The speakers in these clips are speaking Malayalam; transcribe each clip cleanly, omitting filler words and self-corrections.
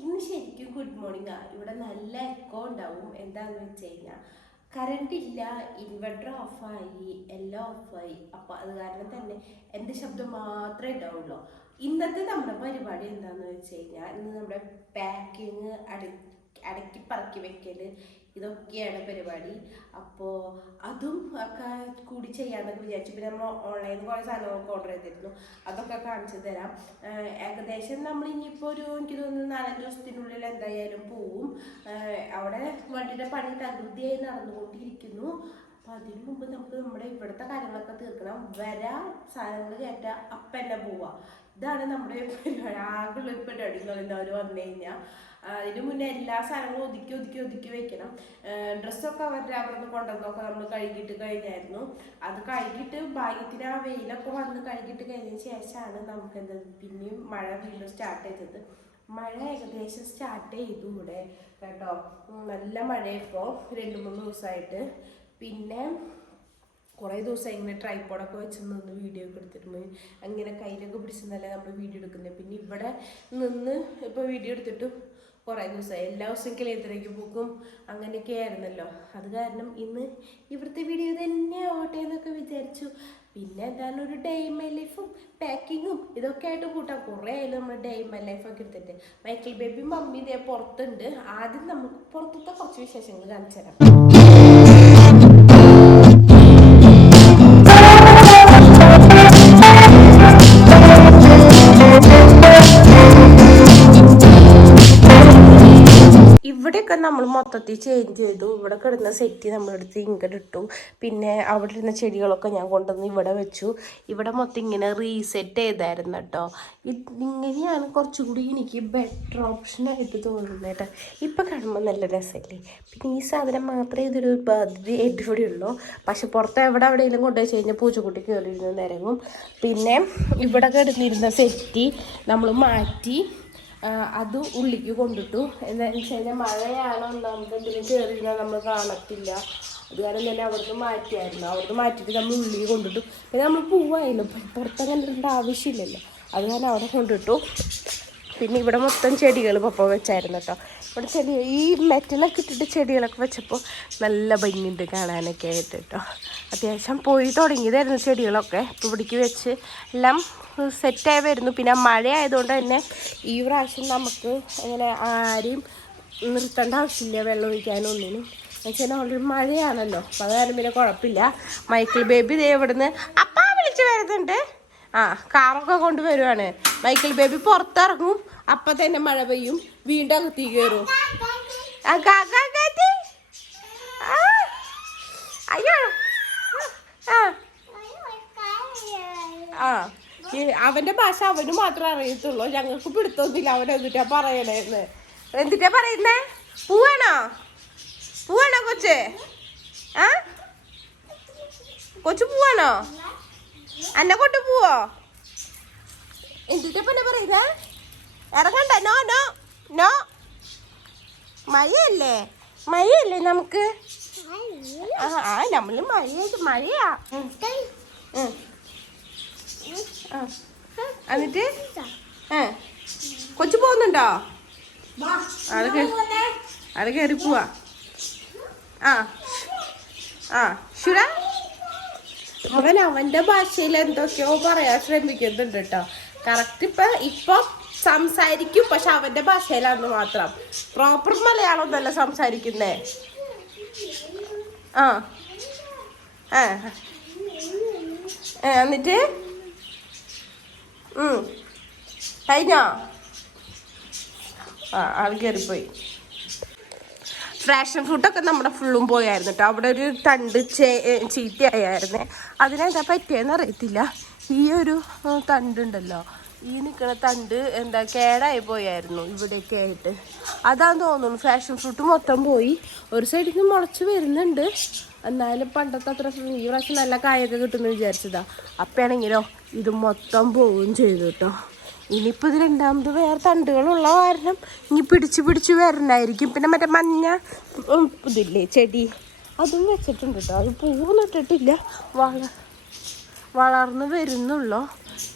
ഇന്ന് ശരിക്കും ഗുഡ് മോർണിംഗ്. ഇവിടെ നല്ല എക്കോ ഉണ്ടാവും. എന്താന്ന് വെച്ച് കഴിഞ്ഞാൽ കറണ്ട് ഇല്ല, ഇൻവെർട്ടർ ഓഫായി, എല്ലാം ഓഫായി. അപ്പോൾ അത് കാരണം തന്നെ എൻ്റെ ശബ്ദം മാത്രമേ ഉണ്ടാവുള്ളൂ. ഇന്നത്തെ നമ്മുടെ പരിപാടി എന്താണെന്ന് വെച്ച് കഴിഞ്ഞാൽ ഇന്ന് നമ്മുടെ പാക്കിങ് അടക്കി പറക്കി വെക്കൽ ഇതൊക്കെയാണ് പരിപാടി. അപ്പോൾ അതും ഒക്കെ കൂടി ചെയ്യാമെന്നൊക്കെ വിചാരിച്ചു. പിന്നെ നമ്മൾ ഓൺലൈനിൽ കുറേ സാധനങ്ങളൊക്കെ ഓർഡർ ചെയ്തിരുന്നു, അതൊക്കെ കാണിച്ചു തരാം. ഏകദേശം നമ്മൾ ഇനിയിപ്പോൾ എനിക്ക് തോന്നുന്നു 4-5 ദിവസത്തിനുള്ളിൽ എന്തായാലും പോവും. അവിടെ വണ്ടിയുടെ പണി തകൃതിയായി നടന്നുകൊണ്ടിരിക്കുന്നു. അപ്പോൾ അതിനു മുമ്പ് നമുക്ക് നമ്മുടെ ഇവിടുത്തെ കാര്യങ്ങളൊക്കെ തീർക്കണം. സാധനങ്ങൾ കയറ്റ അപ്പം തന്നെ പോവാം. ഇതാണ് നമ്മുടെ ആകെയുള്ള പരിപാടി എന്ന് പറയുന്നത്. അവർ വന്നു കഴിഞ്ഞാൽ അതിന് മുന്നേ എല്ലാ സാധനങ്ങളും ഒതുക്കി വെക്കണം. ഡ്രസ്സൊക്കെ അവിടുന്ന് കൊണ്ടുവന്നൊക്കെ നമ്മൾ കഴുകിയിട്ട് കഴിഞ്ഞായിരുന്നു. അത് കഴുകിയിട്ട് ഭാഗ്യത്തിന് ആ വെയിലൊക്കെ വന്ന് കഴുകിയിട്ട് കഴിഞ്ഞതിന് ശേഷമാണ് നമുക്ക് എന്താ പിന്നെയും മഴ വീണ്ടും സ്റ്റാർട്ട് ചെയ്തത്. മഴ ഏകദേശം സ്റ്റാർട്ട് ചെയ്തു ഇവിടെ കേട്ടോ. നല്ല മഴ ഇപ്പോൾ 2-3 ദിവസമായിട്ട്. പിന്നെ കുറേ ദിവസം ഇങ്ങനെ ട്രൈപോഡൊക്കെ വെച്ച് നിന്ന് വീഡിയോ ഒക്കെ എടുത്തിട്ട് അങ്ങനെ കയ്യിലൊക്കെ പിടിച്ചെന്നല്ലേ നമ്മൾ വീഡിയോ എടുക്കുന്നത്. പിന്നെ ഇവിടെ നിന്ന് ഇപ്പോൾ വീഡിയോ എടുത്തിട്ടും കുറേ ദിവസമായി. എല്ലാ ദിവസവും കിളിയത്തിലേക്ക് പോക്കും അങ്ങനെയൊക്കെ ആയിരുന്നല്ലോ. അത് കാരണം ഇന്ന് ഇവിടുത്തെ വീഡിയോ തന്നെ ആവട്ടെ എന്നൊക്കെ വിചാരിച്ചു. പിന്നെ എന്താണ് ഒരു ഡേ ഇൻ മൈ ലൈഫും പാക്കിങ്ങും ഇതൊക്കെ ആയിട്ട് കൂട്ടാം. കുറേ ആയാലും നമ്മൾ ഡേ ഇൻ മൈ ലൈഫൊക്കെ എടുത്തിട്ട്. മൈക്കിൾ ബേബി മമ്മി ഇതേ പുറത്തുണ്ട്. ആദ്യം നമുക്ക് പുറത്തത്തെ കുറച്ച് വിശേഷങ്ങൾ കാണിച്ചു തരാം. ഇവിടെയൊക്കെ നമ്മൾ മൊത്തത്തിൽ ചേഞ്ച് ചെയ്തു. ഇവിടെ കിടന്ന സെറ്റ് നമ്മളെടുത്ത് ഇങ്ങോട്ട് ഇട്ടു. പിന്നെ അവിടെ ഇരുന്ന ചെടികളൊക്കെ ഞാൻ കൊണ്ടുവന്ന് ഇവിടെ വെച്ചു. ഇവിടെ മൊത്തം ഇങ്ങനെ റീസെറ്റ് ചെയ്തായിരുന്നു കേട്ടോ. ഇങ്ങനെയാണ് കുറച്ചും കൂടി എനിക്ക് ബെറ്റർ ഓപ്ഷനായിട്ട് തോന്നുന്നത് കേട്ടോ. ഇപ്പം കാണുമ്പോൾ നല്ല രസമല്ലേ. പിന്നെ ഈ സാധനം മാത്രമേ ഇതൊരു ബാധ്യതയായിട്ട് ഇവിടെ ഉള്ളൂ. പക്ഷെ പുറത്ത് എവിടെയെങ്കിലും കൊണ്ടുപോയി കഴിഞ്ഞാൽ പൂച്ചക്കുട്ടി കയറിയിരുന്ന് നിരങ്ങും. പിന്നെ ഇവിടെ കിടന്നിരുന്ന സെറ്റ് നമ്മൾ മാറ്റി അത് ഉള്ളിക്ക് കൊണ്ടിട്ടു. എന്താണെന്ന് വെച്ച് കഴിഞ്ഞാൽ മഴയാണോ നമുക്ക് എന്തെങ്കിലും കയറിയിരുന്നാൽ നമ്മൾ കാണത്തില്ല. അത് കാരണം തന്നെ അവിടുന്ന് മാറ്റിയായിരുന്നു. അവിടുന്ന് മാറ്റിയിട്ട് നമ്മൾ ഉള്ളിൽ കൊണ്ടിട്ടു. പിന്നെ നമ്മൾ പോവായാലും പുറത്തങ്ങനെ ഇടേണ്ട ആവശ്യമില്ലല്ലോ. അത് കാരണം അവിടെ കൊണ്ടിട്ടു. പിന്നെ ഇവിടെ മൊത്തം ചെടികൾ പപ്പ വെച്ചായിരുന്നു കേട്ടോ. ഇവിടെ ചെടി ഈ മെറ്റലൊക്കെ ഇട്ടിട്ട് ചെടികളൊക്കെ വെച്ചപ്പോൾ നല്ല ഭംഗിയുണ്ട് കാണാനൊക്കെ ആയിട്ട് കേട്ടോ. അത്യാവശ്യം പോയി തുടങ്ങിയതായിരുന്നു ചെടികളൊക്കെ. ഇപ്പോൾ ഇവിടേക്ക് വെച്ച് എല്ലാം സെറ്റായി വരുന്നു. പിന്നെ മഴ ആയതുകൊണ്ട് തന്നെ ഈ പ്രാവശ്യം നമുക്ക് അങ്ങനെ ആരെയും നിർത്തേണ്ട ആവശ്യമില്ല വെള്ളം ഒഴിക്കാനൊന്നിനും. എന്നുവെച്ചാൽ ഓൾറെഡി മഴയാണല്ലോ. അപ്പോൾ അത് കാരണം പിന്നെ കുഴപ്പമില്ല. മൈക്കിൾ ബേബി ദേ ഇവിടുന്ന് അപ്പാ വിളിച്ച് വരുന്നുണ്ട്. കാറൊക്കെ കൊണ്ടുവരുവാണ്. മൈക്കിൾ ബേബി പുറത്തിറങ്ങും, അപ്പം തന്നെ മഴ പെയ്യും, വീണ്ടും അകത്തി കയറും. അയ്യോ അവന്റെ ഭാഷ അവന് മാത്രമേ അറിയത്തുള്ളൂ. ഞങ്ങൾക്ക് പിടുത്തൊന്നുമില്ല അവൻ എന്നിട്ടാ പറയണേന്ന്. എന്നിട്ടാ പറയുന്നേ? പൂവാണോ കൊച്ച്? കൊച്ചു പൂവാണോ? എന്നെ കൊണ്ട് പോവോ? എന്നിട്ടപ്പ എന്നെ പറയുന്നേ? ഇറങ്ങണ്ട. No no no. മഴയല്ലേ നമുക്ക്. നമ്മള് മഴയാ. എന്നിട്ട് കൊച്ചു പോകുന്നുണ്ടോ? അത് കയറി പോവാ. ശുര അവന്റെ ഭാഷയിൽ എന്തൊക്കെയോ പറയാൻ ശ്രമിക്കുന്നുണ്ട് കേട്ടോ. കറക്റ്റ് ഇപ്പൊ സംസാരിക്കും, പക്ഷെ അവന്റെ ഭാഷയിലാന്ന് മാത്രം. പ്രോപ്പർ മലയാളം ഒന്നല്ല സംസാരിക്കുന്നേ. എന്നിട്ട് കഴിഞ്ഞോ? ആൾ കയറിപ്പോയി. ഫ്രാഷൻ ഫ്രൂട്ടൊക്കെ നമ്മുടെ ഫുള്ളും പോയായിരുന്നു കേട്ടോ. അവിടെ ഒരു തണ്ട് ചീത്തയായിരുന്നേ. അതിനെന്താ പറ്റിയെന്ന് അറിയത്തില്ല. ഈ ഒരു തണ്ടുണ്ടല്ലോ, ഈ നിൽക്കുന്ന തണ്ട് കേടായി പോയായിരുന്നു ഇവിടെയൊക്കെ ആയിട്ട്. അതാന്ന് തോന്നുന്നു. ഫ്രാഷൻ ഫ്രൂട്ട് മൊത്തം പോയി. ഒരു സൈഡിൽ നിന്ന് മുളച്ച് വരുന്നുണ്ട്. എന്നാലും പണ്ടത്തെ അത്ര ഈ പ്രാവശ്യം നല്ല കായൊക്കെ കിട്ടുമെന്ന് വിചാരിച്ചതാ. അപ്പോഴാണെങ്കിലോ ഇത് മൊത്തം പോവുകയും ചെയ്തു കേട്ടോ. ഇനിയിപ്പോൾ ഇത് രണ്ടാമത് വേറെ തണ്ടുകളുള്ള കാരണം ഇനി പിടിച്ച് വരണമായിരിക്കും. പിന്നെ മറ്റേ മഞ്ഞ ഇതില്ലേ ചെടി, അതും വെച്ചിട്ടുണ്ട് കേട്ടോ. അത് പൂവൊന്നും ഇട്ടിട്ടില്ല, വളർന്ന് വരുന്നുള്ളൂ.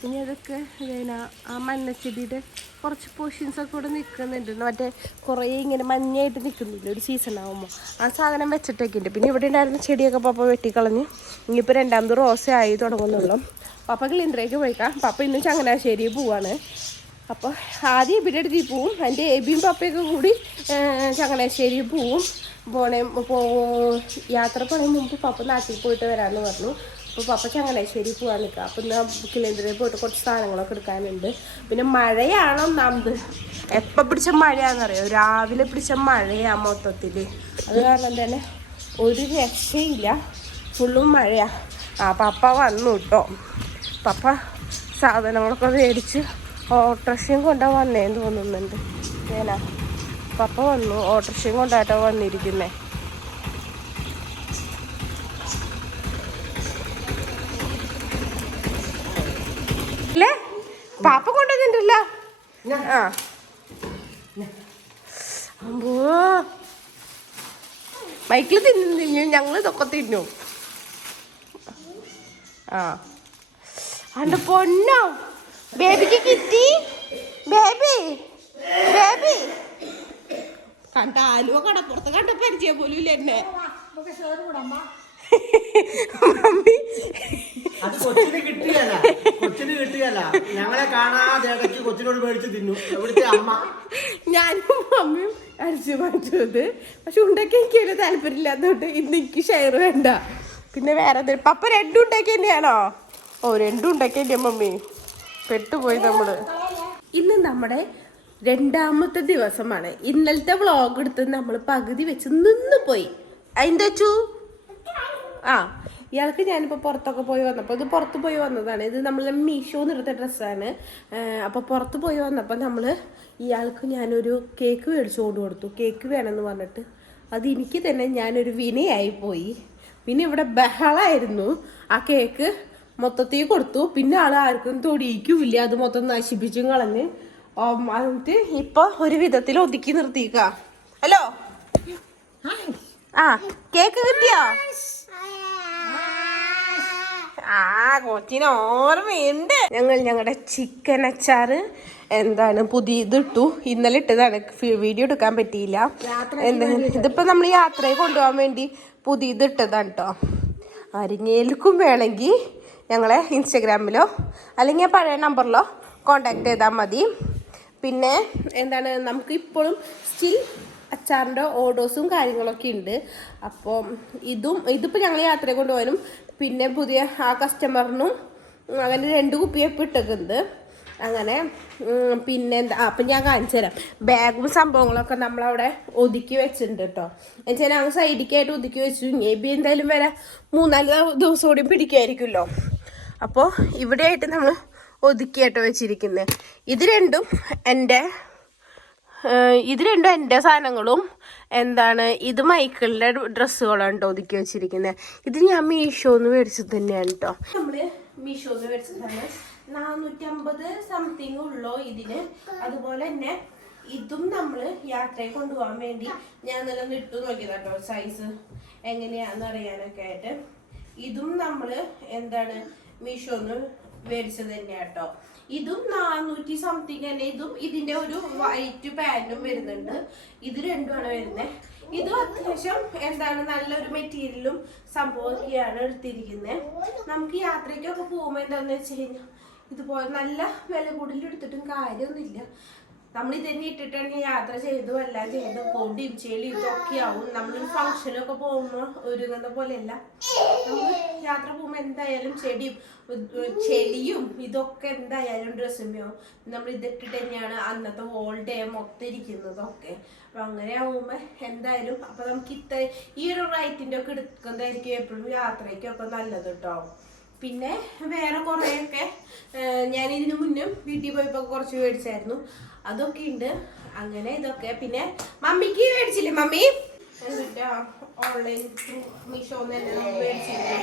ഇനി അതൊക്കെ ആ മഞ്ഞച്ചെടിയുടെ കുറച്ച് പോർഷൻസൊക്കെ കൂടെ നിൽക്കുന്നുണ്ട്. മറ്റേ കുറേ ഇങ്ങനെ മഞ്ഞയായിട്ട് നിൽക്കുന്നില്ല ഒരു സീസൺ ആകുമ്പോൾ ആ സാധനം വെച്ചിട്ടൊക്കെ ഉണ്ട്. പിന്നെ ഇവിടെ ഉണ്ടായിരുന്ന ചെടിയൊക്കെ പപ്പ വെട്ടിക്കളഞ്ഞ് ഇനിയിപ്പോൾ രണ്ടാമത് റോസ ആയി തുടങ്ങുന്നുള്ളൂ. പപ്പ ക്ലീൻഡ്രേക്ക് പോയിക്കാം. പപ്പ ഇന്ന് ചങ്ങനാശ്ശേരി പോവാണ്. അപ്പോൾ ആദ്യം ഇവിടെ അടുത്ത് പോവും. എൻ്റെ എബിയും പപ്പയൊക്കെ കൂടി ചങ്ങനാശ്ശേരി പോവും. യാത്ര പോണതിന് മുമ്പ് പപ്പ നാട്ടിൽ പോയിട്ട് വരാമെന്ന് പറഞ്ഞു. അപ്പോൾ പപ്പ ചങ്ങനാശ്ശേരി പോകാൻ നിൽക്കുക. അപ്പോൾ ഇന്ന് കിളേന്ദ്രയിൽ പോയിട്ട് കുറച്ച് സാധനങ്ങളൊക്കെ എടുക്കാനുണ്ട്. പിന്നെ മഴയാണോ ഒന്നാമത്, എപ്പോൾ പിടിച്ച മഴയാണെന്നറിയോ, രാവിലെ പിടിച്ച മഴയാണ് മൊത്തത്തിൽ. അത് കാരണം തന്നെ ഒരു രക്ഷയില്ല, ഫുള്ളും മഴയാണ്. പപ്പ വന്നു കേട്ടോ. പപ്പ സാധനങ്ങളൊക്കെ മേടിച്ച് ഓട്ടോറിക്ഷയും കൊണ്ടാ വന്നേന്ന് തോന്നുന്നുണ്ട്. ഏനാ പപ്പ വന്നു, ഓട്ടോറിക്ഷയും കൊണ്ടാട്ടോ വന്നിരിക്കുന്നേ. അല്ലേ പാപ്പ കൊണ്ടുവന്നിട്ടല്ലോ. ആ അമ്പോ മൈക്കിൽ തിന്നു, ഞങ്ങൾ ഇതൊക്കെ തിന്നു. ആ അണ്ട് പൊന്നോ, ബേബിക്ക് കിട്ടി. ബേബി ബേബി കണ്ട ആലുവ കടപ്പുറത്ത് കണ്ട പരിചയം പോലും ഇല്ല എന്നെ. മമ്മി അത് കൊച്ചിന് കിട്ടിയല്ല, കൊച്ചിന് കിട്ടിയല്ല, ഞങ്ങളെ കാണാതെ ഇടയ്ക്ക് കൊച്ചിനോട് മേടിച്ച് തിന്നു. എവിടുത്തെ അമ്മ ഞാനും മമ്മിയും അടിച്ചു മാറ്റുന്നത്. പക്ഷെ ഉണ്ടാക്കി എനിക്ക് വലിയ താല്പര്യമില്ലാത്തതുകൊണ്ട് ഇന്ന് എനിക്ക് ഷെയർ വേണ്ട. പിന്നെ വേറെ എന്തെങ്കിലും പപ്പ രണ്ടും ഉണ്ടാക്കി തന്നെയാണോ? രണ്ടും ഉണ്ടാക്കി തന്നെയാ മമ്മി. പെട്ടുപോയി നമ്മള്. ഇന്ന് നമ്മുടെ രണ്ടാമത്തെ ദിവസമാണ്. ഇന്നലത്തെ വ്ളോഗ് എടുത്ത് നമ്മൾ പകുതി വെച്ച് നിന്ന് പോയി. അതിൻ്റെ വെച്ചു ഇയാൾക്ക് ഞാനിപ്പോൾ പുറത്തൊക്കെ പോയി വന്നപ്പോൾ, ഇത് പുറത്ത് പോയി വന്നതാണ്. ഇത് നമ്മൾ മീഷോന്ന് എടുത്ത ഡ്രസ്സാണ്. അപ്പോൾ പുറത്ത് പോയി വന്നപ്പോൾ ഇയാൾക്ക് ഞാനൊരു കേക്ക് മേടിച്ചു കൊണ്ട് കൊടുത്തു. കേക്ക് വേണമെന്ന് പറഞ്ഞിട്ട് അത് എനിക്ക് തന്നെ ഞാനൊരു വിനയായി പോയി. പിന്നെ ഇവിടെ ബഹളമായിരുന്നു. ആ കേക്ക് മൊത്തത്തിൽ കൊടുത്തു. പിന്നെ ആർക്കും തൊടിയിക്കില്ല, അത് മൊത്തം നശിപ്പിച്ചും കളഞ്ഞ്. എന്നിട്ട് ഇപ്പൊ ഒരു വിധത്തിൽ ഒതുക്കി നിർത്തിക്ക. ഹലോ, കേക്ക് കിട്ടിയോ? കൊച്ചിന് ഓർമ്മയുണ്ട്. ഞങ്ങളുടെ ചിക്കൻ അച്ചാറ് പുതിയതിട്ടു. ഇന്നലെ ഇട്ടതാണ്, വീഡിയോ എടുക്കാൻ പറ്റിയില്ല. ഇതിപ്പോ നമ്മൾ യാത്രയിൽ കൊണ്ടുപോകാൻ വേണ്ടി പുതിയതിട്ടതാണ് കേട്ടോ. ആരെങ്കിലും വേണമെങ്കിൽ ഞങ്ങളെ ഇൻസ്റ്റഗ്രാമിലോ അല്ലെങ്കിൽ പഴയ നമ്പറിലോ കോണ്ടാക്ട് ചെയ്താൽ മതി. പിന്നെ നമുക്ക് ഇപ്പോഴും സ്റ്റിൽ അച്ചാറിൻ്റെ ഓർഡേഴ്സും കാര്യങ്ങളൊക്കെ ഉണ്ട്. അപ്പോൾ ഇതിപ്പോൾ ഞങ്ങൾ യാത്രയെ കൊണ്ടുപോകാനും പിന്നെ പുതിയ ആ കസ്റ്റമറിനും അങ്ങനെ 2 കുപ്പിയൊക്കെ ഇട്ടേക്കുന്നത്. അങ്ങനെ പിന്നെ അപ്പം ഞാൻ കാണിച്ചു തരാം. ബാഗും സംഭവങ്ങളൊക്കെ നമ്മളവിടെ ഒതുക്കി വെച്ചിട്ടുണ്ട് കേട്ടോ. എന്നുവെച്ചാൽ ഞങ്ങൾ സൈഡിലേക്കായിട്ട് ഒതുക്കി വെച്ചു. മേബി എന്തായാലും വരെ 3-4 ദിവസം കൂടി പിടിക്കുമായിരിക്കുമല്ലോ. അപ്പോൾ ഇവിടെയായിട്ട് നമ്മൾ ഒതുക്കിയായിട്ട് വെച്ചിരിക്കുന്നത്. ഇത് രണ്ടും എൻ്റെ സാധനങ്ങളും ഇത് മൈക്കിളിൻ്റെ ഡ്രസ്സുകളാണ് കേട്ടോ ഒതുക്കി വെച്ചിരിക്കുന്നത്. ഇത് ഞാൻ മീഷോന്ന് മേടിച്ചത് തന്നെയാണ് കേട്ടോ. നമ്മൾ മീഷോന്ന് മേടിച്ചതാണ്. 450 സംതിങ് ഉള്ളോ ഇതിന്. അതുപോലെ തന്നെ ഇതും നമ്മൾ യാത്രയിൽ കൊണ്ടുപോകാൻ വേണ്ടി ഞാൻ നല്ല ഇട്ടു നോക്കിയതാട്ടോ, സൈസ് എങ്ങനെയാന്ന് അറിയാനൊക്കെ ആയിട്ട്. ഇതും നമ്മൾ മീഷോന്ന് മേടിച്ചത് തന്നെയാണ് കേട്ടോ. ഇതും 400 സംതിങ് തന്നെ. ഇതും ഇതിന്റെ ഒരു വൈറ്റ് പാന്റും വരുന്നുണ്ട്. ഇത് രണ്ടുമാണ് വരുന്നത്. ഇതും അത്യാവശ്യം നല്ലൊരു മെറ്റീരിയലും സംഭവമൊക്കെയാണ് എടുത്തിരിക്കുന്നത്. നമുക്ക് യാത്രയ്ക്കൊക്കെ പോകുമ്പോൾ എന്താന്ന് വെച്ച് കഴിഞ്ഞാൽ ഇതുപോലെ നല്ല വില കൂടുതൽ എടുത്തിട്ടും കാര്യമൊന്നുമില്ല. നമ്മൾ ഇതന്നെ ഇട്ടിട്ടാണ് യാത്ര ചെയ്തും എല്ലാം ചെയ്ത് പൊടിയും ചെളിയും ഇതൊക്കെ ആവും. നമ്മളൊരു ഫംഗ്ഷനൊക്കെ പോകുമ്പോൾ ഒരുങ്ങുന്ന പോലെയല്ല. നമ്മൾ യാത്ര പോകുമ്പോൾ എന്തായാലും ചെളിയും ഇതൊക്കെ എന്തായാലും ഡ്രസ്സുമ്മയോ നമ്മൾ ഇതിട്ടിട്ട് തന്നെയാണ് അന്നത്തെ ഹോൾ ഡേ മൊത്തം ഇരിക്കുന്നതൊക്കെ. അപ്പം അങ്ങനെ ആവുമ്പോൾ എന്തായാലും അപ്പം നമുക്ക് ഈ ഒരു റൈറ്റിൻ്റെ ഒക്കെ എടുക്കുന്നതായിരിക്കും എപ്പോഴും യാത്രയ്ക്കൊക്കെ നല്ലത് കേട്ടോ. പിന്നെ വേറെ കുറേയൊക്കെ ഞാൻ ഇതിന് മുന്നേ വീട്ടിൽ പോയപ്പോൾ കുറച്ച് മേടിച്ചായിരുന്നു, അതൊക്കെ ഉണ്ട്. അങ്ങനെ ഇതൊക്കെ പിന്നെ മമ്മിക്ക് മേടിച്ചില്ലേ മമ്മി? ഓൺലൈൻ മീഷോന്ന് തന്നെ മേടിച്ചിരുന്നു.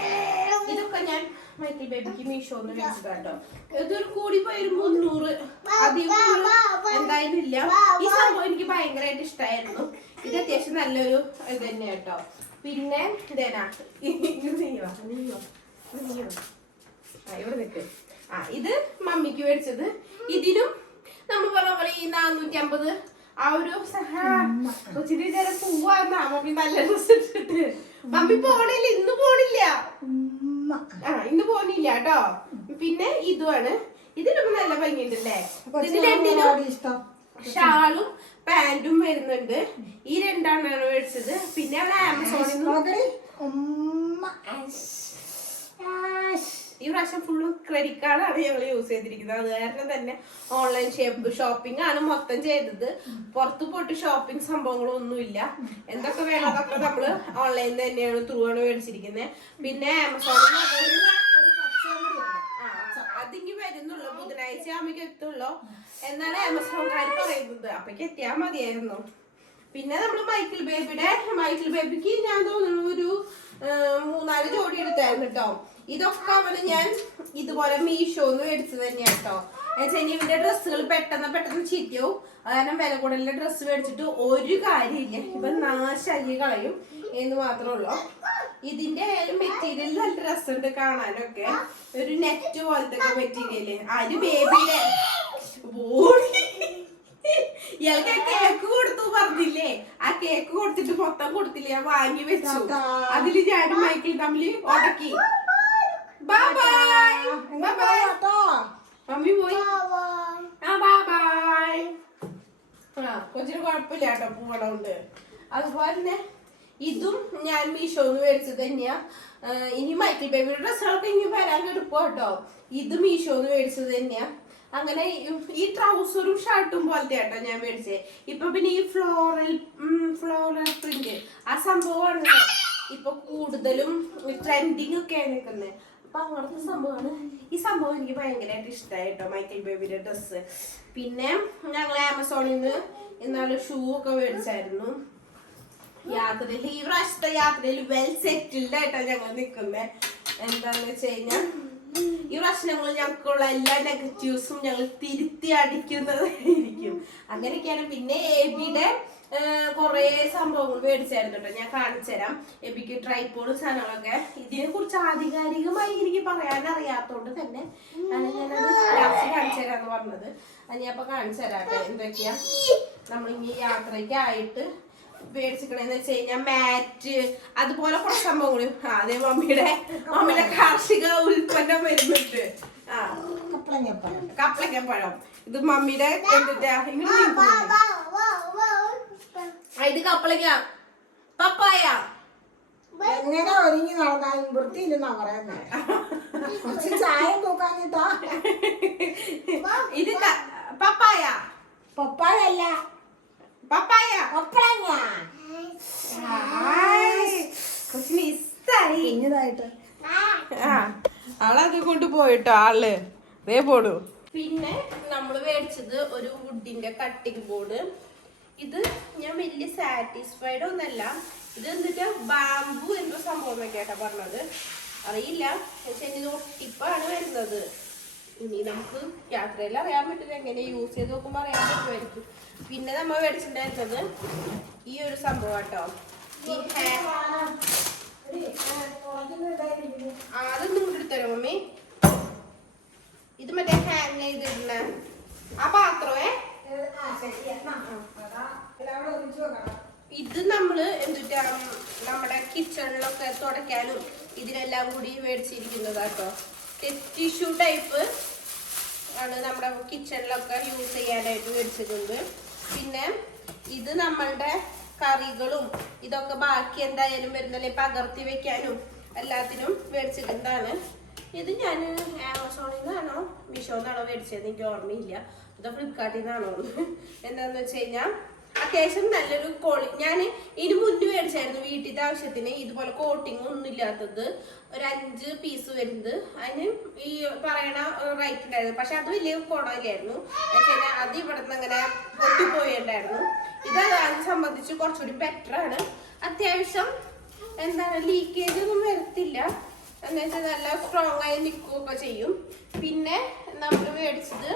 ഇതൊക്കെ ഞാൻ മൈക്കിൾ ബേബിക്ക് മീഷോന്ന് മേടിച്ചതാട്ടോ. ഇതൊരു കൂടി പോയൊരു 300 അധികം എന്തായാലും ഇല്ല. ഈ സംഭവം എനിക്ക് ഭയങ്കരമായിട്ട് ഇഷ്ടമായിരുന്നു. ഇത് അത്യാവശ്യം നല്ലൊരു ഇത് തന്നെ കേട്ടോ. പിന്നെ ഇതേനാ ഇവിടെ നിൽക്ക്. ഇത് മമ്മിക്ക് മേടിച്ചത്. ഇതിനും നമ്മൾ പറഞ്ഞ പോലെ ഈ 450 ആ ഒരു കൊച്ചിന്റെ നേരം പോവാന്നാ മമ്മി നല്ല ഡ്രസ് ഇട്ടിട്ട്. മമ്മി പോണില്ല, ഇന്ന് പോണില്ല. ഇന്ന് പോണില്ല കേട്ടോ. പിന്നെ ഇതുമാണ്, ഇതിനൊക്കെ നല്ല ഭംഗിയുണ്ടല്ലേ. ഇതിന് രണ്ടിനും ഷാളും പാന്റും വരുന്നുണ്ട്. ഈ രണ്ടാണ് മേടിച്ചത്. പിന്നെ അവിടെ ആമസോണിൽ നിന്ന് ഈ പ്രാവശ്യം ഫുള്ള് ക്രെഡിറ്റ് കാർഡാണ് ഞങ്ങൾ യൂസ് ചെയ്തിരിക്കുന്നത്. അത് കാരണം തന്നെ ഓൺലൈൻ ഷോപ്പിംഗ് ആണ് മൊത്തം ചെയ്തത്. പുറത്ത് പോയിട്ട് ഷോപ്പിംഗ് സംഭവങ്ങളൊന്നുമില്ല. എന്തൊക്കെ വേണം അതൊക്കെ നമ്മള് ഓൺലൈനിൽ തന്നെയാണ് ത്രൂ ആണ് മേടിച്ചിരിക്കുന്നത്. പിന്നെ ആമസോണിൽ അതിങ്ങി വരുന്നുള്ളൂ, ബുധനാഴ്ച ആകുമ്പോഴേക്കും എത്തുള്ളൂ എന്നാണ് ആമസോൺകാർ പറയുന്നത്. അപ്പൊക്ക് എത്തിയാൽ മതിയായിരുന്നു. പിന്നെ നമ്മള് മൈക്കിൾ ബേബിക്ക് ഞാൻ തോന്നുന്നു ഒരു 3-4 ജോഡി എടുത്തായിരുന്നു കേട്ടോ. ഇതൊക്കെ അവന് ഞാൻ ഇതുപോലെ മീഷോന്ന് മേടിച്ചത് തന്നെയാണ് കേട്ടോ. എന്നുവെച്ചാൽ ഇവന്റെ ഡ്രസ്സുകൾ പെട്ടെന്ന് ചീറ്റവും. കാരണം വില കൂടുതലുള്ള ഡ്രസ്സ് മേടിച്ചിട്ട് ഒരു കാര്യമില്ല, ഇവൻ നാശാക്കി കളയും എന്ന് മാത്രമേ ഉള്ളൂ. ഇതിന്റെ മെറ്റീരിയൽ നല്ല രസമുണ്ട് കാണാനൊക്കെ. ഒരു നെറ്റ് പോലത്തെ മെറ്റീരിയല്. അതിന് ബേബിയുടെ ഇയാൾക്ക് ആ കേക്ക് കൊടുത്തു പറഞ്ഞില്ലേ, ആ കേക്ക് കൊടുത്തിട്ട് മൊത്തം കൊടുത്തില്ലേ, ഞാൻ വാങ്ങി വെച്ചു. അതില് ഞാനും മൈക്കിൾ തമ്മിൽ ഉടക്കി. മമ്മി പോയി. കൊച്ചിന് കുഴപ്പമില്ല കേട്ടോ പൂവണമുണ്ട്. അതുപോലെ തന്നെ ഇതും ഞാൻ മീഷോന്ന് മേടിച്ചത് തന്നെയാ. ഇനി മൈക്കിൾ ബേബിയുടെ ഡ്രസ്സുകളൊക്കെ ഇനി വരാൻ കിടപ്പോ കേട്ടോ. ഇത് മീഷോന്ന് മേടിച്ചത് തന്നെയാ. അങ്ങനെ ഈ ട്രൗസറും ഷർട്ടും പോലത്തെ കേട്ടോ ഞാൻ മേടിച്ചേ. ഇപ്പൊ പിന്നെ ഈ ഫ്ലോറൽ പ്രിന്റ് ആ സംഭവമാണ് ഇപ്പൊ കൂടുതലും ട്രെൻഡിങ് ഒക്കെ നിൽക്കുന്നത്. അപ്പൊ അങ്ങനത്തെ സംഭവമാണ്. ഈ സംഭവം എനിക്ക് ഭയങ്കരമായിട്ട് ഇഷ്ടമായി കേട്ടോ, മൈക്കിൾ ബേബിയുടെ ഡ്രസ്സ്. പിന്നെ ഞങ്ങൾ ആമസോണിൽ നിന്ന് ഇന്നാള് ഷൂ ഒക്കെ മേടിച്ചായിരുന്നു. യാത്രയിൽ ഈ പ്രാവശ്യത്തെ യാത്രയിൽ വെൽ സെറ്റിൽഡ് ആയിട്ടാണ് ഞങ്ങൾ നിൽക്കുന്നത്. എന്താന്ന് വെച്ച് കഴിഞ്ഞാൽ ഈ പ്രശ്നങ്ങൾ ഞങ്ങൾക്കുള്ള എല്ലാ നെഗറ്റീവ്സും ഞങ്ങൾ തിരുത്തി അടിക്കുന്നതായിരിക്കും. അങ്ങനെയൊക്കെയാണ്. പിന്നെ എബിയുടെ കുറെ സംഭവങ്ങൾ മേടിച്ചായിരുന്നു കേട്ടോ, ഞാൻ കാണിച്ചു തരാം. എബിക്ക് ട്രൈപോഡ് സാധനങ്ങളൊക്കെ. ഇതിനെ കുറിച്ച് ആധികാരികമായി എനിക്ക് പറയാൻ അറിയാത്തോണ്ട് തന്നെ ഞാനത് ലാസ്റ്റ് കാണിച്ചു തരാന്ന് പറഞ്ഞത്. ഞാൻ അപ്പൊ കാണിച്ചു തരാട്ടെ എന്തൊക്കെയാ നമ്മളിനി യാത്രയ്ക്കായിട്ട് മേടിച്ചിക്കണെന്ന് വെച്ച് കഴിഞ്ഞാൽ മാറ്റ്, അതുപോലെ കുറെ സംഭവങ്ങൾ. അതേ മമ്മിയുടെ കാർഷിക ഉൽപ്പന്നം വരുന്നുണ്ട്. കപ്ലങ്ങപ്പഴം. ഇത് മമ്മിയുടെ എന്തിട്ടാ ഇത് കപ്ലങ്ങ പപ്പായ. എങ്ങനെ ഒരുങ്ങി നടന്നാലും വൃത്തിയില്ലെന്നാ പറയുന്നത്. ചായ നോക്കാനിട്ടാ ഇത് പപ്പായ. പപ്പായ അല്ല, പപ്പായ കപ്പളങ്ങ. കൊച്ചിന് ഇഷ്ടായി. ഇങ്ങനായിട്ട് ആളത് കൊണ്ട് പോയിട്ടോ ആള് ദേ പോടൂ. പിന്നെ നമ്മള് മേടിച്ചത് ഒരു വുഡിന്റെ കട്ടിംഗ് ബോർഡ്. ഇത് ഞാൻ വലിയ സാറ്റിസ്ഫൈഡ് ഒന്നല്ല. ഇത് എന്നിട്ട് ബാംബു എന്തോ സംഭവം കേട്ടാ പറഞ്ഞത്, അറിയില്ല. പക്ഷെ ഇത് ഒട്ടിപ്പാണ് വരുന്നത്. ഇനി നമുക്ക് യാത്രയിൽ അറിയാൻ പറ്റില്ല, എങ്ങനെ യൂസ് ചെയ്ത് നോക്കുമ്പോൾ അറിയാൻ പറ്റുമായിരിക്കും. പിന്നെ നമ്മൾ മേടിച്ചിട്ടുണ്ടായിരുന്നത് ഈ ഒരു സംഭവം കേട്ടോ. ഈ അതൊന്നും കൂടി എടുത്തരോ മമ്മി. ഇത് മറ്റേ ഹാങ് ചെയ്തിട്ടുള്ള ആ പാത്രമേ. ഇത് നമ്മള് എന്തിട്ടാ നമ്മുടെ കിച്ചണിലൊക്കെ തുടയ്ക്കാനും ഇതിനെല്ലാം കൂടി മേടിച്ചിരിക്കുന്നതാട്ടോ. ടിഷ്യൂ ടൈപ്പ് ആണ് നമ്മുടെ കിച്ചണിലൊക്കെ യൂസ് ചെയ്യാനായിട്ട് മേടിച്ചിട്ടുണ്ട്. പിന്നെ ഇത് നമ്മളുടെ കറികളും ഇതൊക്കെ ബാക്കി എന്തായാലും വരുന്നല്ലേ പകർത്തി വെക്കാനും എല്ലാത്തിനും മേടിച്ചിട്ടുണ്ടാണ്. ഇത് ഞാൻ ആമസോണിൽ നിന്നാണോ മീഷോന്നാണോ മേടിച്ചത് എനിക്ക് ഓർമ്മയില്ല. ഇത് ഫ്ലിപ്കാർട്ടിൽ നിന്നാണോ എന്താന്ന് വെച്ച് കഴിഞ്ഞാൽ അത്യാവശ്യം നല്ലൊരു ഞാൻ ഇതിന് മുന്നേ മേടിച്ചായിരുന്നു വീട്ടിലത്തെ ആവശ്യത്തിന്. ഇതുപോലെ കോട്ടിങ് ഒന്നും ഇല്ലാത്തത് ഒരു 5 പീസ് വരുന്നത്. അതിന് ഈ പറയണ റേറ്റ് ഉണ്ടായിരുന്നു. പക്ഷെ അത് വലിയ കുടമില്ലായിരുന്നു. അത് ഇവിടെ നിന്ന് അങ്ങനെ പൊട്ടിപ്പോയിണ്ടായിരുന്നു. ഇത് അതിനെ സംബന്ധിച്ച് കുറച്ചുകൂടി ബെറ്റർ ആണ്. അത്യാവശ്യം എന്താണ് ലീക്കേജ് ഒന്നും വരത്തില്ല. എന്താ വെച്ചാൽ നല്ല സ്ട്രോങ് ആയി നിൽക്കുകയൊക്കെ ചെയ്യും. പിന്നെ നമ്മൾ മേടിച്ചത്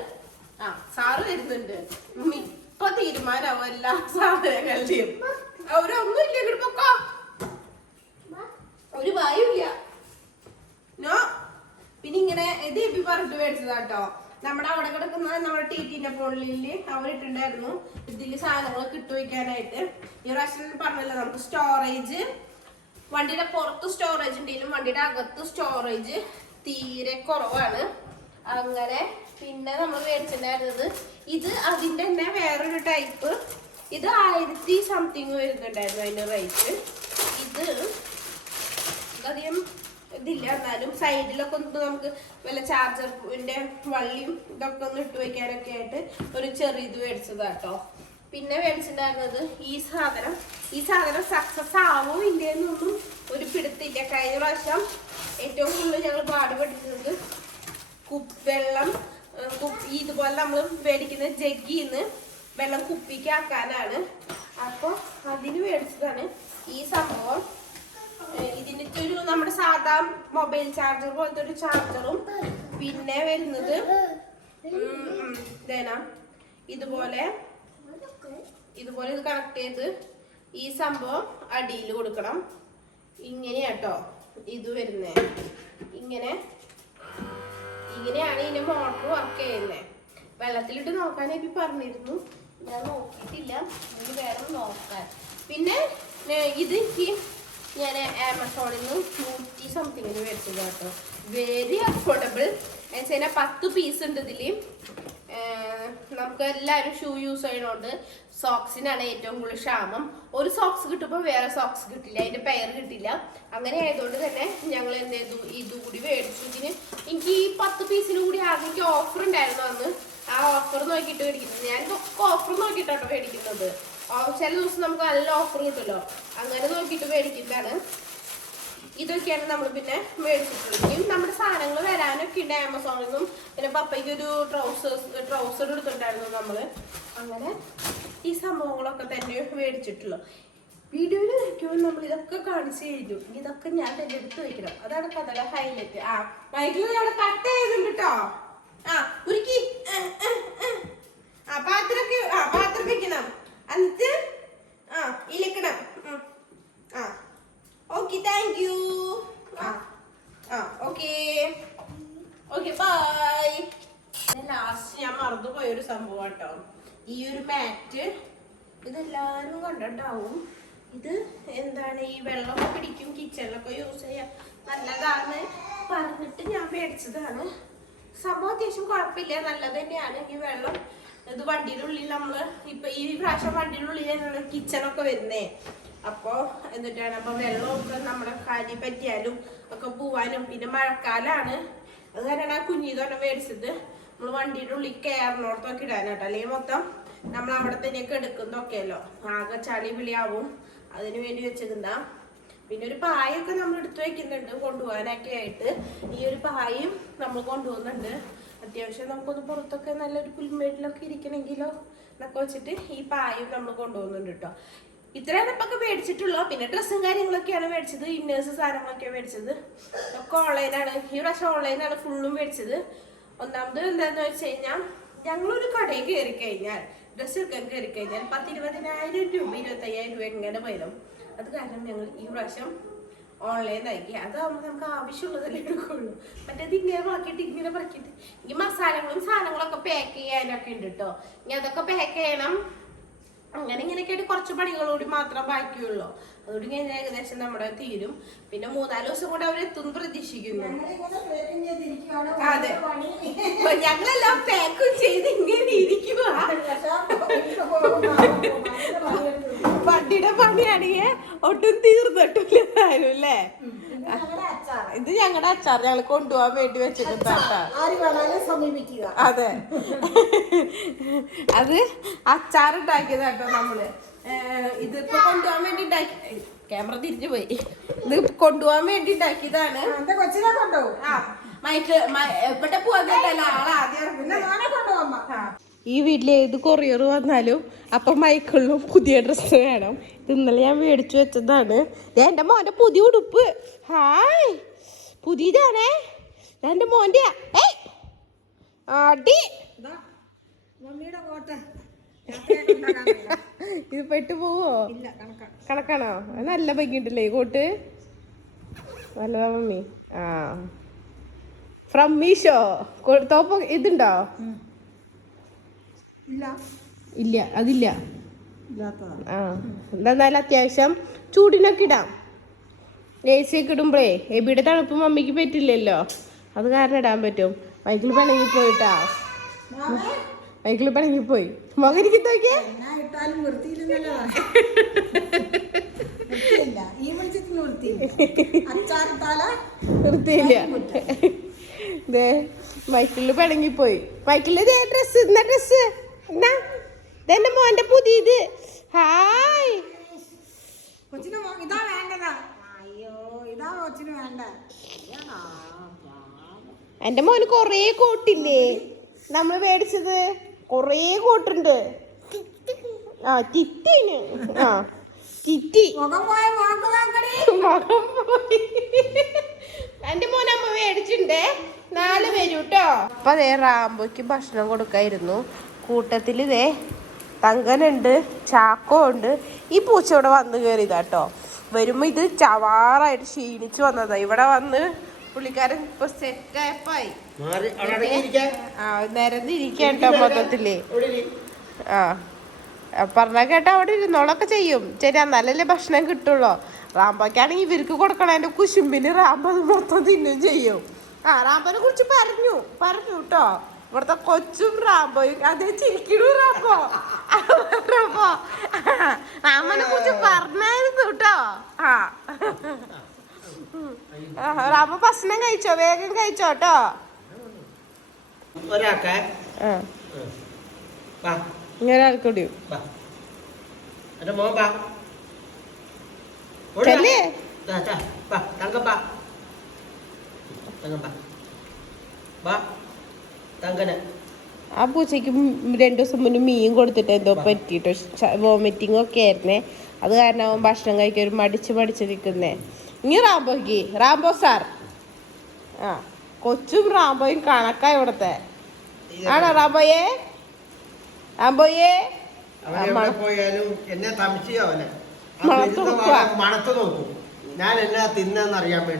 സാറ് വരുന്നുണ്ട്. ഇപ്പൊ തീരുമാനമാവും എല്ലാ സാധനങ്ങളുടെയും. അവരൊന്നും ഇല്ല, ഇങ്ങോട്ട് പൊക്കോ. ഒരു വായുമില്ല. നോ പിന്നെ ഇങ്ങനെ ഇത് എപ്പി പറഞ്ഞിട്ട് മേടിച്ചതാട്ടോ. നമ്മുടെ അവിടെ കിടക്കുന്ന നമ്മുടെ ടീറ്റിന്റെ ഫോണില് അവരിട്ടുണ്ടായിരുന്നു ഇതില് സാധനങ്ങളൊക്കെ ഇട്ട് വയ്ക്കാനായിട്ട്. ഈ പ്രാവശ്യം പറഞ്ഞല്ലോ നമുക്ക് സ്റ്റോറേജ്, വണ്ടിയുടെ പുറത്ത് സ്റ്റോറേജ് ഉണ്ടെങ്കിലും വണ്ടിയുടെ അകത്ത് സ്റ്റോറേജ് തീരെ കുറവാണ്. അങ്ങനെ പിന്നെ നമ്മൾ മേടിച്ചിട്ടുണ്ടായിരുന്നത് ഇത് അതിന്റെ തന്നെ വേറൊരു ടൈപ്പ്. ഇത് 1000 സംതിങ് വരുന്നുണ്ടായിരുന്നു അതിന്റെ റേറ്റ്. ഇത് അധികം ഇതില്ല, എന്നാലും സൈഡിലൊക്കെ ഒന്ന് നമുക്ക് വല്ല ചാർജറിന്റെ വള്ളിയും ഇതൊക്കെ ഒന്ന് ഇട്ട് വയ്ക്കാനൊക്കെ ആയിട്ട് ഒരു ചെറിയ ഇത് മേടിച്ചതാട്ടോ. പിന്നെ മേടിച്ചിട്ടുണ്ടായിരുന്നത് ഈ സാധനം സക്സസ് ആവോ ഇല്ലെന്നൊന്നും ഒരു പിടുത്തില്ല. കഴിഞ്ഞ പ്രാവശ്യം ഏറ്റവും കൂടുതൽ ഞങ്ങൾ പാടുപെട്ടിരുന്നത് വെള്ളം ഇതുപോലെ നമ്മൾ മേടിക്കുന്ന ജഗ്ഗിന്ന് വെള്ളം കുപ്പിക്ക് ആക്കാനാണ്. അപ്പോൾ അതിന് മേടിച്ചതാണ് ഈ സംഭവം. ഇതിൻ്റെ ഒരു നമ്മുടെ സാധാ മൊബൈൽ ചാർജർ പോലത്തെ ഒരു ചാർജറും പിന്നെ വരുന്നത് ഇതുപോലെ ഇത് കണക്ട് ചെയ്ത് ഈ സംഭവം അടിയിൽ കൊടുക്കണം. ഇങ്ങനെയാട്ടോ ഇത് വരുന്നേ. ഇങ്ങനെയാണ് ഇതിന്റെ മോട്ടർ വർക്ക് ചെയ്യുന്നത്. വെള്ളത്തിലിട്ട് നോക്കാനൊക്കെ പറഞ്ഞിരുന്നു, ഞാൻ നോക്കിയിട്ടില്ല. ഇനി വേറെ നോക്കാൻ. പിന്നെ ഇത് ഞാൻ ആമസോണിൽ നിന്ന് 100 സംതിങ്ങിന് മേടിച്ചത് കേട്ടോ. Very affordable. എന്നുവെച്ചാൽ 10 പീസ് ഉണ്ട് ഇതിൽ. നമുക്ക് എല്ലാവരും ഷൂ യൂസ് ചെയ്യുന്നതുകൊണ്ട് സോക്സിനാണ് ഏറ്റവും കൂടുതൽ ക്ഷാമം. ഒരു സോക്സ് കിട്ടുമ്പോൾ വേറെ സോക്സ് കിട്ടില്ല, അതിന്റെ പെയർ കിട്ടില്ല. അങ്ങനെ ആയതുകൊണ്ട് തന്നെ ഞങ്ങൾ എന്ത് ചെയ്തു, ഇതുകൂടി മേടിച്ചു. ഇതിന് എനിക്ക് ഈ 10 പീസിന് കൂടി ആകെ എനിക്ക് ഓഫർ ഉണ്ടായിരുന്നു അന്ന്. ആ ഓഫർ നോക്കിയിട്ട് മേടിക്കുന്നത്. ഞാനിതൊക്കെ ഓഫർ നോക്കിയിട്ടാട്ടോ മേടിക്കുന്നത്. ചില ദിവസം നമുക്ക് നല്ല ഓഫർ കിട്ടുമല്ലോ, അങ്ങനെ നോക്കിയിട്ട് മേടിക്കുന്നതാണ്. ഇതൊക്കെയാണ് നമ്മൾ പിന്നെ മേടിച്ചിട്ടുള്ളത്. ഇനിയും നമ്മുടെ സാധനങ്ങൾ വരാനൊക്കെ ഉണ്ട് ആമസോണിൽ നിന്നും. പിന്നെ പപ്പയ്ക്ക് ഒരു ട്രൗസർ എടുത്തിട്ടുണ്ടായിരുന്നു നമ്മൾ. അങ്ങനെ ഈ സംഭവങ്ങളൊക്കെ തന്നെ മേടിച്ചിട്ടുള്ളൂ. വീഡിയോയിൽ വയ്ക്കുമ്പോൾ നമ്മൾ ഇതൊക്കെ കാണിച്ചു കഴിഞ്ഞു. ഇതൊക്കെ ഞാൻ തന്നെ എടുത്ത് വെക്കണം. അതാണ് കഥയുടെ ഹൈലൈറ്റ്. മൈക്കിൾ അവിടെ കട്ട് ചെയ്തിട്ടുണ്ട് കേട്ടോ. ഉരുക്കി പാത്രം വെക്കണം. എന്നിട്ട് ഇലക്കണം. Okay, thank you. Okay bye. Last ഞാൻ മറന്നുപോയൊരു സംഭവം കേട്ടോ. ഈ ഒരു മാറ്റ് ഇതെല്ലാവരും കണ്ടിട്ടുണ്ടാവും. ഇത് എന്താണ്, ഈ വെള്ളമൊക്കെ പിടിക്കും, കിച്ചണിലൊക്കെ യൂസ് ചെയ്യാൻ നല്ലതാണ് പറഞ്ഞിട്ട് ഞാൻ മേടിച്ചതാണ്. സംഭവം അത്യാവശ്യം കുഴപ്പമില്ല, നല്ലത് തന്നെയാണ്. ഈ വെള്ളം ഇത് വണ്ടിയുടെ ഉള്ളിൽ നമ്മള് ഇപ്പൊ ഈ പ്രാവശ്യം വണ്ടിയുടെ ഉള്ളിൽ കിച്ചണൊക്കെ വരുന്നേ. അപ്പൊ എന്നിട്ടാണ് അപ്പൊ വെള്ളമൊക്കെ നമ്മുടെ കാലി പറ്റിയാലും ഒക്കെ പോവാനും. പിന്നെ മഴക്കാലാണ്, അത് കാരണം ആ കുഞ്ഞിതൊക്കെ മേടിച്ചത് നമ്മൾ വണ്ടിയുടെ ഉള്ളിൽ കയറിനോടത്തൊക്കെ ഇടാനാട്ടോ. അല്ലെങ്കിൽ മൊത്തം നമ്മൾ അവിടെ തന്നെയൊക്കെ എടുക്കുന്നൊക്കെയല്ലോ, ആകെ ചളി വിളിയാവും. അതിന് വേണ്ടി വെച്ചിരുന്ന പിന്നെ ഒരു പായൊക്കെ നമ്മൾ എടുത്തു വെക്കുന്നുണ്ട് കൊണ്ടുപോകാനൊക്കെ ആയിട്ട്. ഈ ഒരു പായും നമ്മൾ കൊണ്ടുപോകുന്നുണ്ട്. അത്യാവശ്യം നമുക്കൊന്ന് പുറത്തൊക്കെ നല്ലൊരു പുൽമേട്ടിലൊക്കെ ഇരിക്കണമെങ്കിലോ എന്നൊക്കെ വെച്ചിട്ട് ഈ പായും നമ്മൾ കൊണ്ടുപോകുന്നുണ്ട് കേട്ടോ. ഇത്രയാണ് ഇപ്പൊക്കെ മേടിച്ചിട്ടുള്ളൂ. പിന്നെ ഡ്രസ്സും കാര്യങ്ങളൊക്കെയാണ് മേടിച്ചത്, ഇന്നേഴ്സ് സാധനങ്ങളൊക്കെയാണ് മേടിച്ചത്. ഒക്കെ ഓൺലൈനാണ്. ഈ പ്രാവശ്യം ഓൺലൈനാണ് ഫുള്ളും മേടിച്ചത്. ഒന്നാമത് എന്താന്ന് വെച്ച് കഴിഞ്ഞാൽ ഞങ്ങളൊരു കടയിൽ കയറി കഴിഞ്ഞാൽ, ഡ്രസ്സ് എടുക്കാൻ കയറി കഴിഞ്ഞാൽ 10-20,000 രൂപ 25,000 രൂപ എങ്ങനെ പോയാലും. അത് കാരണം ഞങ്ങൾ ഈ പ്രാവശ്യം ഓൺലൈനാക്കി. അതാകുമ്പോൾ നമുക്ക് ആവശ്യമുള്ളതല്ലേ എടുക്കുള്ളൂ. മറ്റേത് ഇങ്ങനെ പറക്കിയിട്ട് ഈ മസാലകളും സാധനങ്ങളൊക്കെ പാക്ക് ചെയ്യാനൊക്കെ ഉണ്ട് കേട്ടോ. ഇനി അതൊക്കെ പാക്ക് ചെയ്യണം. അങ്ങനെ ഇങ്ങനെയൊക്കെ ആയിട്ട് കുറച്ച് പണികളോട് മാത്രം ബാക്കിയുള്ളൂ. അതുകൊണ്ട് കഴിഞ്ഞാൽ ഏകദേശം നമ്മുടെ തീരും. പിന്നെ 3-4 ദിവസം കൂടെ അവരെത്തുന്നു പ്രതീക്ഷിക്കുന്നു. അതെ, ഞങ്ങളെല്ലാം പാക്കും ചെയ്ത് ഇങ്ങനെ ഇരിക്കുക. വണ്ടിയുടെ പണിയാണെങ്കിൽ ഒട്ടും തീർന്നിട്ടില്ല അല്ലേ. ഇത് ഞങ്ങളുടെ അച്ചാർ ഞങ്ങൾ കൊണ്ടുപോകാൻ വേണ്ടി വെച്ചിട്ടുണ്ടാ. അതെ, അത് അച്ചാർ ഉണ്ടാക്കിയതാട്ടോ നമ്മള്. ഇതിപ്പോ കൊണ്ടുപോകാൻ വേണ്ടി ഉണ്ടാക്കി, ക്യാമറ തിരിഞ്ഞു പോയി. ഇത് കൊണ്ടുപോകാൻ വേണ്ടി ഉണ്ടാക്കിയതാണ്. കൊച്ചിനെ കൊണ്ടുപോകും. എവിടെ പോവാന്നല്ല ആളാദ്യം. ഈ വീട്ടിൽ ഏത് കൊറിയർ വന്നാലും അപ്പൊ മൈക്കിളിനും പുതിയ ഡ്രസ്സ് വേണം. ഇത് ഇന്നലെ ഞാൻ മേടിച്ചു വെച്ചതാണ്. എന്റെ മോന്റെ പുതിയ ഉടുപ്പ്. ഹായ്, പുതിയതാണേ. എന്റെ മോന്റെ അടി ഇത് പെട്ടു പോവോ? കണക്കാണോ? നല്ല ഭംഗിയുണ്ടല്ലേ ഈ കോട്ട്. നല്ലതാ മമ്മി. ഫ്രം മീഷോ ടോപ്പ് ഇതുണ്ടോ? ഇല്ല ഇല്ല, അതില്ല. ഇല്ലാത്തതാണ്. ആ എന്തായാലും അത്യാവശ്യം ചൂടിനൊക്കെ ഇടാം. AC ഒക്കെ ഇടുമ്പോഴേ എബിയുടെ തണുപ്പ് മമ്മിക്ക് പറ്റില്ലല്ലോ, അത് കാരണം ഇടാൻ പറ്റും. Michael പിണങ്ങിപ്പോയിട്ടാ, Michael പിണങ്ങിപ്പോയി. മകനിക്ക് നോക്കിയേ, എന്നാ ഇട്ടാലും വൃത്തിയില്ലെന്നല്ലേ വൃത്തിയില്ല. ഈ വെളിച്ചത്തിന് വൃത്തിയില്ല. അച്ചാറിട്ടാലാ വൃത്തിയില്ല. ദേ മൈക്കിളിൽ പിണങ്ങിപ്പോയി. മൈക്കിളിൽ ഡ്രസ്, എന്നാ ഡ്രസ് എന്നാ ഇതെന്റെ മോന്റെ പുതിയത്. ഹായ്, കൊച്ചിന് ഇതാ വേണ്ടതാ. അയ്യോ ഇതാ കൊച്ചിന് വേണ്ട. എന്റെ മോന് കൊറേ കോട്ടില്ലേ നമ്മള് മേടിച്ചത്, കൊറേ കോട്ടുണ്ട്. ആ തിറ്റിന്, ആ തിറ്റി മുഖം പോയ മോക്ക് നോക്കടി. മകം പോയി. എന്റെ മോൻ അമ്മ മേടിച്ചിട്ടുണ്ടേ, നാളെ വരൂ കേട്ടോ. അപ്പൊ അതേ റാംബോയ്ക്ക് ഭക്ഷണം കൊടുക്കായിരുന്നു. കൂട്ടത്തിൽ ഇതേ തങ്കനുണ്ട്, ചാക്കോ ഉണ്ട്. ഈ പൂച്ച ഇവിടെ വന്ന് കയറിയതാട്ടോ. വരുമ്പോ ഇത് ചവാറായിട്ട് ക്ഷീണിച്ചു വന്നതാ. ഇവിടെ വന്ന് പുള്ളിക്കാരൻ ഇപ്പൊ സെറ്റായപ്പായി നിരന്നിരിക്കട്ടോ മൊത്തത്തില്. ആ പറഞ്ഞാ കേട്ടാ അവിടെ ഇരുന്നോളൊക്കെ ചെയ്യും. ശരി, എന്നാലല്ലേ ഭക്ഷണം കിട്ടുള്ളൂ. റാംബോക്കാണെങ്കിൽ ഇവർക്ക് കൊടുക്കണതിന്റെ കുശുമ്പിന് റാംബോ അത് മൊത്തം തിന്നും ചെയ്യും. ആ റാംബോനെ കുറിച്ച് പറഞ്ഞു കേട്ടോ. ഇവിടുത്തെ കൊച്ചും റാംബോയും അതേ ചിരിക്കണു. റാംബോനെ കുറിച്ച് പറഞ്ഞായിരുന്നു കേട്ടോ. റാംബോ ഭക്ഷണം കഴിച്ചോ, വേഗം കഴിച്ചോ കേട്ടോ. ഒരാൾക്കൂടി ചെല്ലേ. ആ പൂച്ചയ്ക്ക് 2 ദിവസം മുന്നേ മീൻ കൊടുത്തിട്ട് എന്തോ പറ്റിട്ടോ, വോമിറ്റിംഗ് ഒക്കെ ആയിരുന്നേ. അത് കാരണം അവൻ ഭക്ഷണം കഴിക്കാൻ ഒരു മടിച്ച് നിൽക്കുന്നേ. ഇനി റാംബോ സാർ. ആ കൊച്ചും റാംബോയും കണക്കാ ഇവിടത്തെ. ആണോ റാംബോയെ? പോയാലും എന്നെ സംശയം അവനെ മണത്ത് മണത്ത് നോക്കും. ഞാൻ എന്നാ തിന്നറിയാൻ വേണ്ടി.